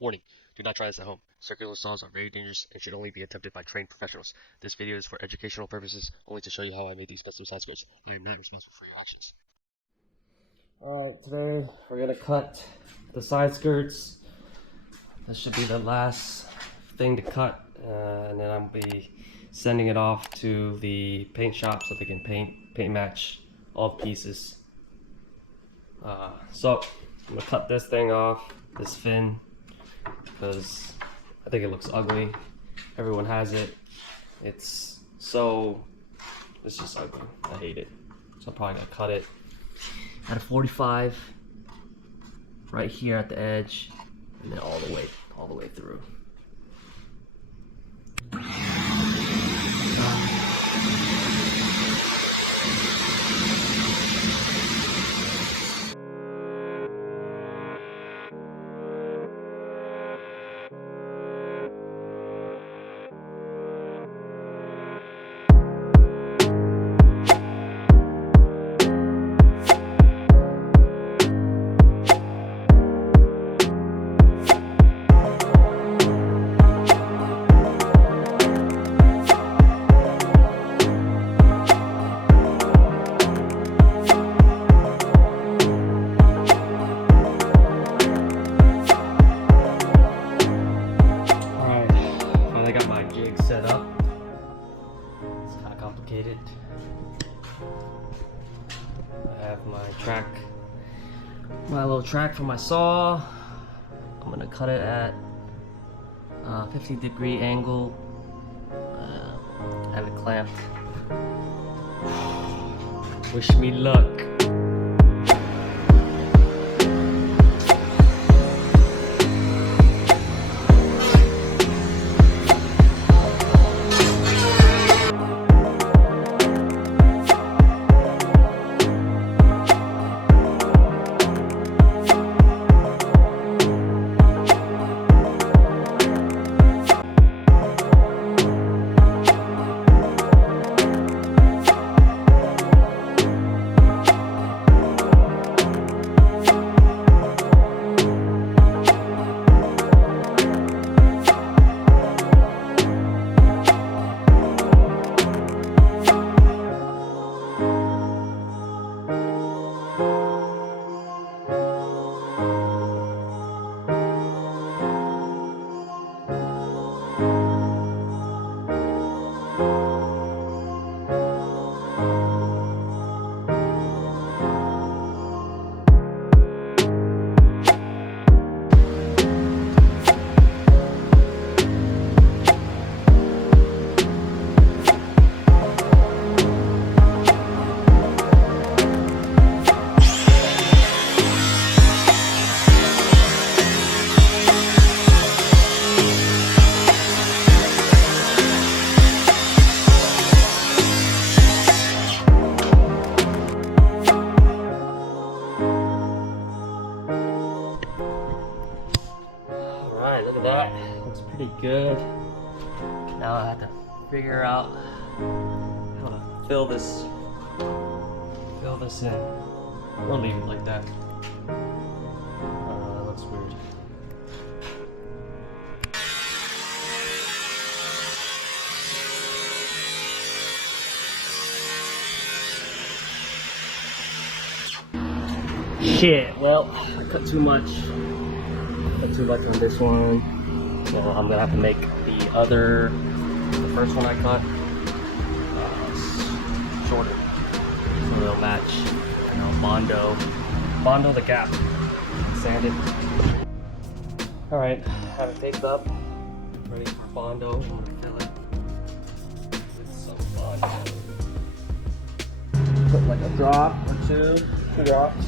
Warning, do not try this at home. Circular saws are very dangerous and should only be attempted by trained professionals. This video is for educational purposes, only to show you how I made these custom side skirts. I am not responsible for your actions. Today we're gonna cut the side skirts. This should be the last thing to cut, and then I'll be sending it off to the paint shop so they can paint match all pieces. So I'm gonna cut this thing off, this fin, because I think it looks ugly. Everyone has it. It's just ugly. I hate it. So I'm probably gonna cut it at a 45 right here at the edge, and then all the way through. Set up. It's kind of complicated. I have my little track for my saw. I'm gonna cut it at 50-degree angle. Have it clamped. Wish me luck. Look at that. Looks pretty good. Now I have to figure out how to fill this in. Or leave it like that. That looks weird. Shit, well, I cut too much. Too much on this one. So I'm gonna have to make the first one I cut shorter, so they'll match. And I'll bondo the gap, sand it. All right, have it taped up, ready for bondo. I'm gonna fill it with some bondo. Put like a drop or two drops.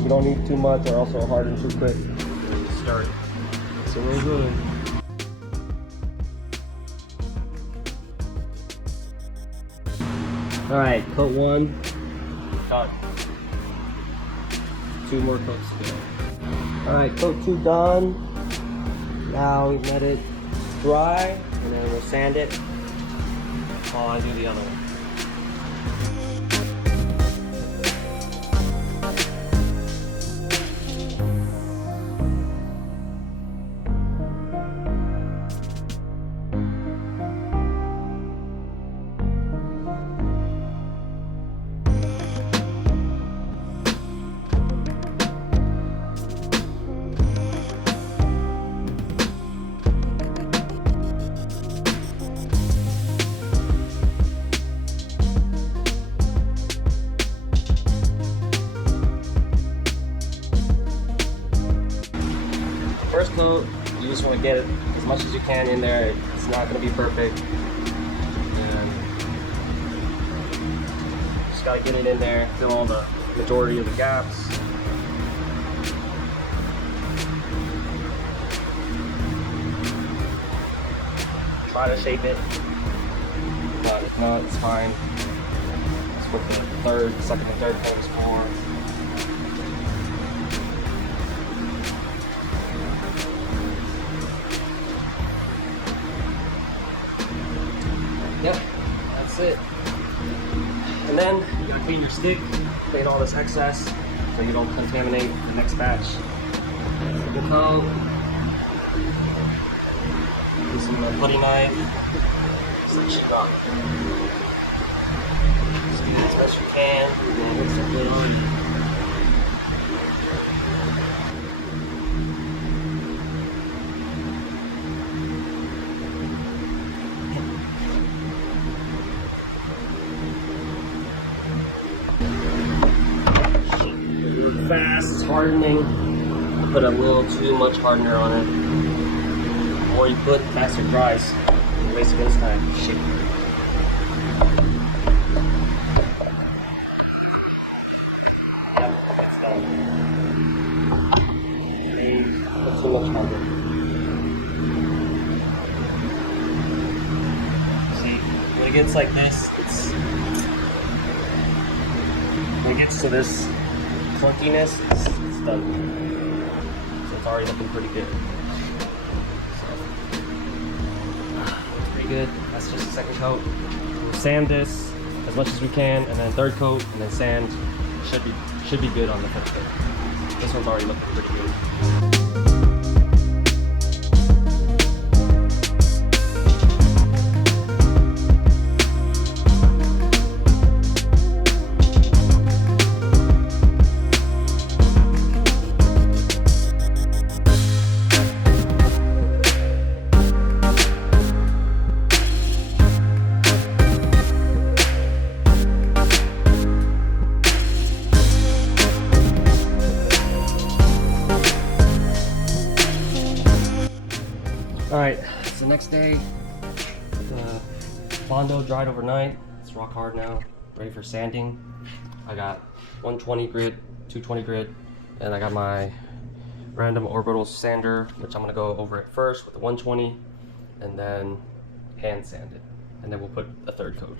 You don't need too much or also harden too quick. Start. So we're good. Alright, coat one. Done. Two more coats to go. Alright, coat two done. Now we let it dry and then we'll sand it while I do the other one. first coat, you just want to get as much as you can in there. It's not going to be perfect. And just got to get it in there, fill all the majority of the gaps. Try to shape it, but if not, it's fine. That's what the second and third coat is for. Yep, that's it. And then you gotta clean your stick, clean all this excess so you don't contaminate the next batch. Second coat. Using the putty knife, just chip up. Just do as best you can, and then mix it good on. Fast, it's hardening. Put a little too much hardener on it. The more you put, the faster it dries. You're wasting this time. Shit. Yep, it's done. Put too much hardener. See, when it gets like this, when it gets to this clunkiness, it's done. So it's already looking pretty good. Good. That's just the second coat. We'll sand this as much as we can, and then third coat, and then sand. Should be good on the fifth coat. This one's already looking pretty good. Alright, it's the next day. The Bondo dried overnight. It's rock hard now, ready for sanding. I got 120 grit, 220 grit, and I got my random orbital sander, which I'm gonna go over it first with the 120, and then hand sand it. And then we'll put a third coat.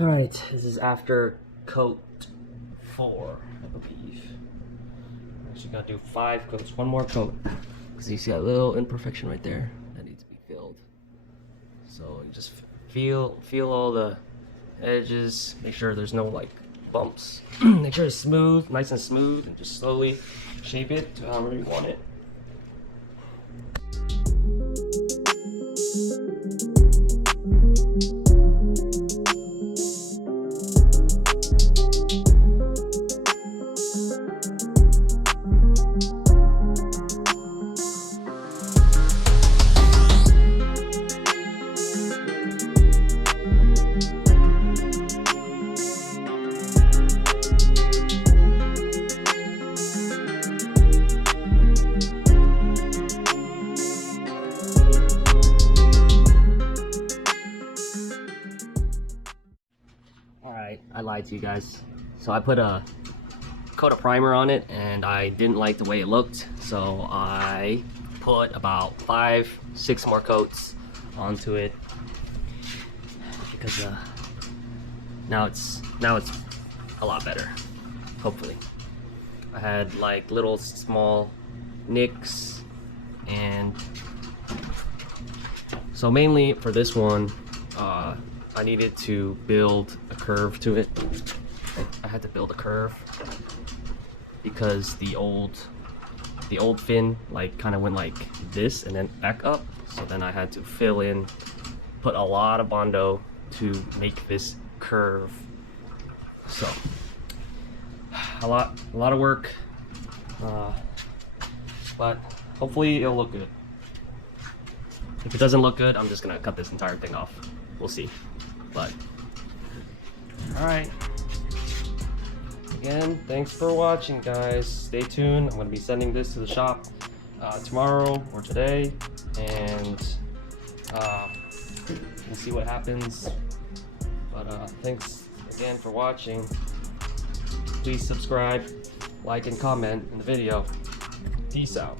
Alright, this is after coat 4, I believe. Actually gotta do 5 coats, one more coat. Because you see that little imperfection right there that needs to be filled. So you just feel all the edges, make sure there's no like bumps. Make sure it's smooth, nice and smooth, and just slowly shape it to however you want it. lied to you guys. So I put a coat of primer on it and I didn't like the way it looked, so I put about 5-6 more coats onto it because now it's a lot better, hopefully. I had like little small nicks, and so mainly for this one I needed to build a curve to it. I had to build a curve because the old fin like kind of went like this and then back up, so then I had to fill in, put a lot of Bondo to make this curve. So a lot of work, but hopefully it'll look good. If it doesn't look good, I'm just gonna cut this entire thing off. We'll see. But all right, again, thanks for watching, guys. Stay tuned. I'm gonna be sending this to the shop tomorrow or today, and we'll see what happens. But thanks again for watching. Please subscribe, like, and comment in the video. Peace out.